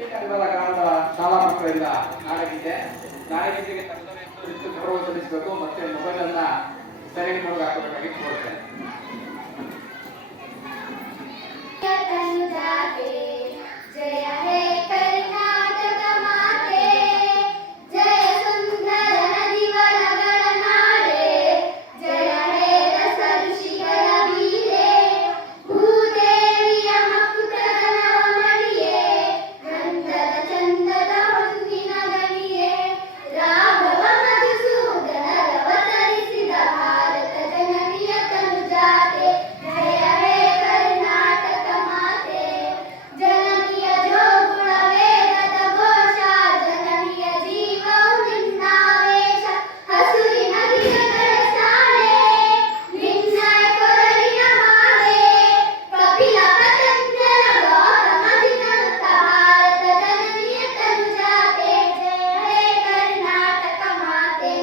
ಗ್ರಾಮದ ಶಾಲಾ ಮಕ್ಕಳಿಂದ ನಾಡಗೀತೆ ನಾಡಗೀತೆಗೆ ತಕ್ಕಂತೆ ಗೌರವ ಸಲ್ಲಿಸಬೇಕು ಮತ್ತೆ ಮೊಬೈಲ್ ಅನ್ನ ಸರಿಯಾಗಿ ನೋಡಿ ಹಾಕಬೇಕಾಗಿ ಕೋರ್ತೇನೆ. ಜಯ ಹೇ ಕರ್ನಾಟಕ ಮಾತೆ, ಜಯ ಸುಂದರ ನದಿವನಗಳ ನಾಡೆ, ಜಯ ಹೇ ರಸ ಋಷಿಗಳ ವೀರೆ, ಭೂದೇವಿಯ ಮಕ್ಕುಟದ ನವಮಣಿಯೇ, ಗಂಧದ ಚಂದದ ಹೊನ್ನಿನ ಗಣಿಯೇ, ರಾಘವ ಮಧುಸೂದನರವತರಿಸಿದ ಭಾರತ ಜನನಿಯ ತನುಜಾತೆ, ಜಯ ಹೇ ಕರ್ನಾಟಕ ಮಾತೆ, ಜನನಿಯ ಜೋಗುಳ ವೇದದ ಘೋಷ, ಜನನಿಯ ಜೀವವು ನಿನ್ನಾವೇಶ, ಹಸುರಿನ ಗಿಡಗಳ ಶಾಲೆ, ನಿನ್ನ ಕೊರಳಿನ ಮಾಲೆ, ಕಪಿಲ ಪತಂಜಲ ಗೌತಮ ದಿನನುತ ಭಾರತ ಜನನಿಯ ತನುಜಾತೆ, ಜಯ ಹೇ ಕರ್ನಾಟಕ ಮಾತೆ,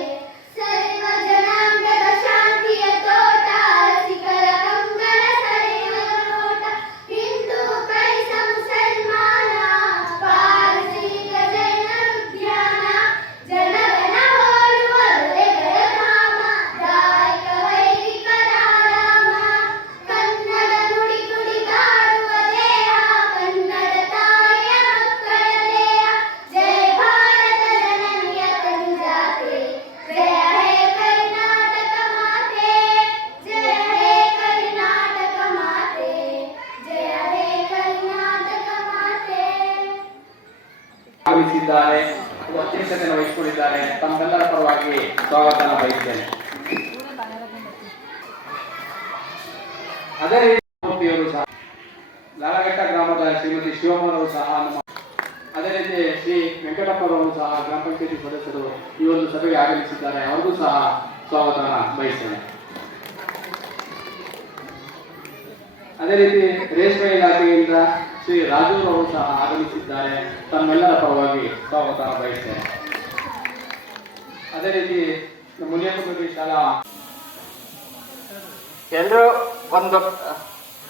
ಸರ್ವ ಜನಾಂಗದ ಶಾಂತಿಯ ತೋಟ, ರಸಿಕರ ಕಂಗಳ ಸೆಳೆಯುವ ನೋಟ, ಹಿಂದೂ ಕ್ರೈಸ್ತ ಮುಸಲ್ಮಾನ, ಪಾರಸೀಕ ಜೈನರ ಉದ್ಯಾನ, ಜನಗಣ ಹೋಲುವ ಹೃದಯಗಳ ಧಾಮ, ದಾಯಕ ವೈದಿಕರ ಆರಾಮ, ಕನ್ನಡ ನುಡಿ ಕುಡಿದಾಡುವ ದೇಹ, ಕನ್ನಡ ತಾಯಿಯ ಮಕ್ಕಳ ದೇಹ, ಜಯ ಭಾರತ ಜನನಿಯ ತನುಜಾತೆ, ಜಯ ಹೇ ಕರ್ನಾಟಕ ಮಾತೆ, ಜಯ ಹೇ ಕರ್ನಾಟಕ ಮಾತೆ, ಜಯ ಹೇ ಕರ್ನಾಟಕ ಮಾತೆ. ಆಗಮಿಸಿದ್ದಾರೆ, ಅಧ್ಯಕ್ಷತೆಯನ್ನು ವಹಿಸಿಕೊಂಡಿದ್ದಾರೆ. ತಮ್ಮೆಲ್ಲರ ಪರವಾಗಿ ಸ್ವಾಗತ ಬಯಸುತ್ತೇನೆ. ಅದೇ ರೀತಿ ಮೂರ್ತಿಯವರು ಸಹ ಲಾಲಘಟ್ಟ ಗ್ರಾಮದ ಶ್ರೀಮತಿ ಶಿವಮ್ಮನವರು ಸಹ ಅದೇ ರೀತಿ ಶ್ರೀ ವೆಂಕಟಪ್ಪರವರು ಸಹ ಗ್ರಾಮ ಪಂಚಾಯತಿ ಸದಸ್ಯರು ಈ ಒಂದು ಸಭೆಗೆ ಆಗಮಿಸಿದ್ದಾರೆ. ಅವರಿಗೂ ಸಹ ಸ್ವಾಗತ ಬಯಸ್ತೇನೆ. ಅದೇ ರೀತಿ ರೇಷ್ಮೆ ಇಲಾಖೆಯಿಂದ ಶ್ರೀ ರಾಜು ಅವರು ಸಹ ಆಗಮಿಸಿದ್ದಾರೆ. ತಮ್ಮೆಲ್ಲರ ಪರವಾಗಿ ಸ್ವಾಗತ ಬಯಸ್ತೇನೆ. ಅದೇ ರೀತಿ ಮುನಿಯಪ್ಪನಹಳ್ಳಿ ಶಾಲಾ ಎಲ್ರು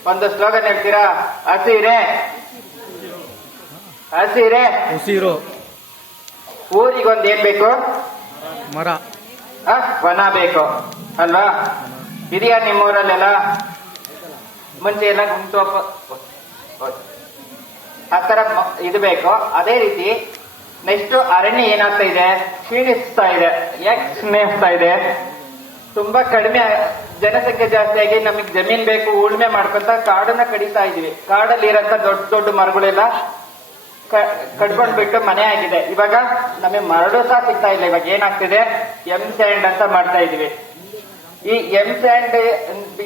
ಒಂದು ಸ್ಲೋಗನ್ ಹೇಳ್ತೀರಾ? ಹಸಿರೆ ಹಸಿರೆ ಉಸಿರು, ಊರಿಗೊಂದು ಏನ್ ಬೇಕು? ಮರ, ವನ ಬೇಕು ಅಲ್ವಾ? ಇದೆಯಾ ನಿಮ್ಮೂರಲ್ಲೆಲ್ಲ? ಮುಂಚೆ ಎಲ್ಲ ಗುಂಟೋಪ ಆ ತರ ಇದು ಬೇಕು. ಅದೇ ರೀತಿ ನೆಕ್ಸ್ಟ್ ಅರಣ್ಯ ಏನಾಗ್ತಾ ಇದೆ? ಕ್ಷೀಣಿಸ್ತಾ ಇದೆ. ಯಾಕೆ ಕ್ಷೀಣಿಸ್ತಾ ಇದೆ? ತುಂಬಾ ಕಡಿಮೆ ಜನಸಂಖ್ಯೆ ಜಾಸ್ತಿಯಾಗಿ ನಮಗೆ ಜಮೀನ್ ಬೇಕು ಉಳುಮೆ ಮಾಡ್ಕೊಂತ ಕಾಡನ್ನ ಕಡಿತಾ ಇದೀವಿ. ಕಾಡಲ್ಲಿ ಇರೋಂತ ದೊಡ್ಡ ದೊಡ್ಡ ಮರಗಳೆಲ್ಲ ಕಡ್ಕೊಂಡ್ಬಿಟ್ಟು ಮನೆ ಆಗಿದೆ. ಇವಾಗ ನಮಗೆ ಮರಳು ಸಹ ಸಿಗ್ತಾ ಇಲ್ಲ. ಇವಾಗ ಏನಾಗ್ತಿದೆ? ಸ್ಯಾಂಡ್ ಅಂತ ಮಾಡ್ತಾ ಇದೀವಿ. ಈ ಸ್ಯಾಂಡ್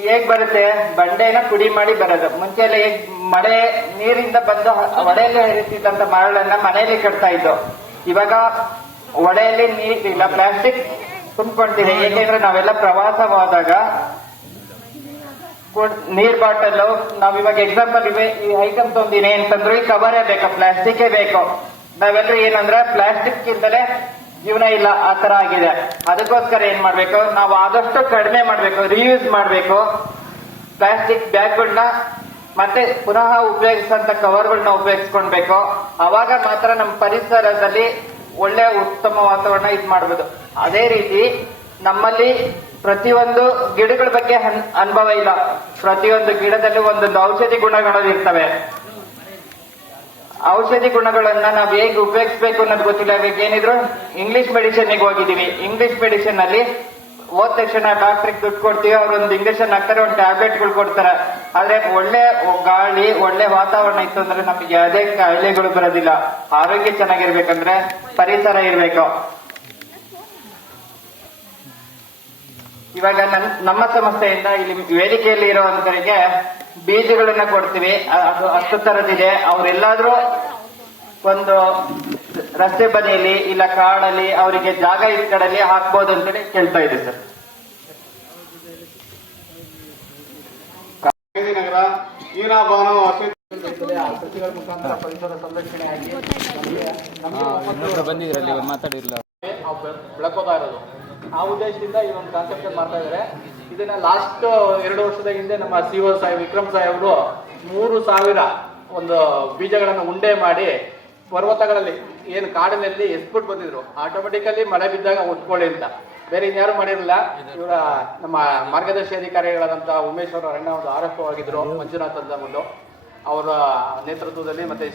ಹೇಗ್ ಬರುತ್ತೆ? ಬಂಡೆನ ಪುಡಿ ಮಾಡಿ ಬರೋದು. ಮುಂಚೆ ಎಲ್ಲ ಹೇಗ್ ಮಳೆ ನೀರಿಂದ ಬಂದು ಒಡೆಯಲ್ಲಿ ಹರಿತಿದ್ದಂತ ಮರಳನ್ನ ಮನೆಯಲ್ಲಿ ಕಟ್ತಾ ಇದ್ದು. ಇವಾಗ ಒಡೆಯಲ್ಲಿ ನೀರಿಲ್ಲ, ಪ್ಲಾಸ್ಟಿಕ್ ತುಂಬಿಕೊಂಡಿದೆ. ಏಕೆಂದ್ರೆ ನಾವೆಲ್ಲ ಪ್ರವಾಸ ಹೋದಾಗ ನೀರ್ ಬಾಟಲ್ ನಾವ್ ಎಕ್ಸಾಂಪಲ್ ಈ ಐಟಮ್ ತೊಂದಿನಿ ಅಂತಂದ್ರು ಈ ಕವರೇ ಬೇಕು, ಪ್ಲಾಸ್ಟಿಕ್ ಬೇಕು. ನಾವೆಲ್ಲರೂ ಏನಂದ್ರೆ ಪ್ಲಾಸ್ಟಿಕ್ ಇಂದಲೇ ಜೀವನ ಇಲ್ಲ, ಆ ತರ ಆಗಿದೆ. ಅದಕ್ಕೋಸ್ಕರ ಏನ್ ಮಾಡ್ಬೇಕು? ನಾವು ಆದಷ್ಟು ಕಡಿಮೆ ಮಾಡ್ಬೇಕು, ರಿಯೂಸ್ ಮಾಡ್ಬೇಕು. ಪ್ಲಾಸ್ಟಿಕ್ ಬ್ಯಾಗ್ಗಳನ್ನ ಮತ್ತೆ ಪುನಃ ಉಪಯೋಗಿಸಂತ ಕವರ್ಗಳನ್ನ ಉಪಯೋಗಿಸ್ಕೊಳ್ಬೇಕು. ಅವಾಗ ಮಾತ್ರ ನಮ್ಮ ಪರಿಸರದಲ್ಲಿ ಒಳ್ಳೆ ಉತ್ತಮ ವಾತಾವರಣ ಇದು ಮಾಡ್ಬೋದು. ಅದೇ ರೀತಿ ನಮ್ಮಲ್ಲಿ ಪ್ರತಿಯೊಂದು ಗಿಡಗಳ ಬಗ್ಗೆ ಅನುಭವ ಇಲ್ಲ. ಪ್ರತಿಯೊಂದು ಗಿಡದಲ್ಲಿ ಒಂದೊಂದು ಔಷಧಿ ಗುಣಗಳು ಇರ್ತವೆ. ಔಷಧಿ ಗುಣಗಳನ್ನ ನಾವ್ ಹೇಗೆ ಉಪಯೋಗಿಸ್ಬೇಕು ಅನ್ನೋದು ಗೊತ್ತಿಲ್ಲ. ಇವಾಗ ಏನಿದ್ರು ಇಂಗ್ಲಿಷ್ ಮೆಡಿಸಿನ್ ಹೋಗಿದೀವಿ. ಇಂಗ್ಲಿಷ್ ಮೆಡಿಸಿನ್ ಅಲ್ಲಿ ಹೋದ ತಕ್ಷಣ ಡಾಕ್ಟ್ರಿಗೆ ದುಡ್ಡು ಕೊಡ್ತೀವಿ, ಅವ್ರೊಂದು ಇಂಜೆಕ್ಷನ್ ಹಾಕ್ತಾರೆ, ಒಂದು ಟ್ಯಾಬ್ಲೆಟ್ಗಳು ಕೊಡ್ತಾರೆ. ಆದ್ರೆ ಒಳ್ಳೆ ಗಾಳಿ ಒಳ್ಳೆ ವಾತಾವರಣ ಇತ್ತು ಅಂದ್ರೆ ನಮ್ಗೆ ಯಾವುದೇ ಕಾಯಿಲೆಗಳು ಬರೋದಿಲ್ಲ. ಆರೋಗ್ಯ ಚೆನ್ನಾಗಿರ್ಬೇಕಂದ್ರೆ ಪರಿಸರ ಇರ್ಬೇಕು. ಇವಾಗ ನಮ್ಮ ಸಂಸ್ಥೆಯಿಂದ ಇಲ್ಲಿ ವೇದಿಕೆಯಲ್ಲಿ ಇರುವಂತವರಿಗೆ ಬೀಜಗಳನ್ನ ಕೊಡ್ತೀವಿ. ಅದು 10 ತರದಿದೆ. ಅವರೆಲ್ಲಾದ್ರೂ ಒಂದು ರಸ್ತೆ ಬದಿಯಲ್ಲಿ ಇಲ್ಲ ಕಾಡಲ್ಲಿ ಅವರಿಗೆ ಜಾಗ ಇದ್ದ ಕಡೆಯಲ್ಲಿ ಹಾಕ್ಬೋದು ಅಂತೇಳಿ ಕೇಳ್ತಾ ಇದೆ ಸರ್. ನಗರ ಸಸಿಗಳ ಮುಖಾಂತರ ಪರಿಸರ ಸಂರಕ್ಷಣೆಯಾಗಿ ಬಂದಿದ್ರಲ್ಲಿ ಮಾತಾಡಿರಲಿಲ್ಲ, ಬೆಳಕೋತಾ ಇರೋದು. ಆ ಉದ್ದೇಶದಿಂದ ಈ ಒಂದು ಕಾನ್ಸೆಪ್ಟ್ ಮಾಡ್ತಾ ಇದ್ದಾರೆ. ಇದನ್ನ ಲಾಸ್ಟ್ 2 ವರ್ಷದ ಹಿಂದೆ ನಮ್ಮ ಸಿಒ ಸಾಹೇಬ್ ವಿಕ್ರಮ್ ಸಾಹೇಬರು 3000 ಒಂದು ಬೀಜಗಳನ್ನು ಉಂಡೆ ಮಾಡಿ ಪರ್ವತಗಳಲ್ಲಿ ಏನು ಕಾಡಿನಲ್ಲಿ ಎಸ್ಬಿಟ್ಟು ಬಂದಿದ್ರು, ಆಟೋಮೆಟಿಕಲಿ ಮಳೆ ಬಿದ್ದಾಗ ಒತ್ಕೊಳ್ಳಿ ಅಂತ. ಬೇರೆ ಇನ್ಯಾರು ಮಾಡಿರಲಿಲ್ಲ. ಇವರ ನಮ್ಮ ಮಾರ್ಗದರ್ಶಿ ಅಧಿಕಾರಿಗಳಾದಂಥ ಉಮೇಶ್ ಅವರು ಅರಣ್ಯ ಒಂದು ಆರೋಪವಾಗಿದ್ದರು, ಮಂಜುನಾಥ್ ಅಂತ ಬಂದು ಅವರ ನೇತೃತ್ವದಲ್ಲಿ ಮತ್ತೆ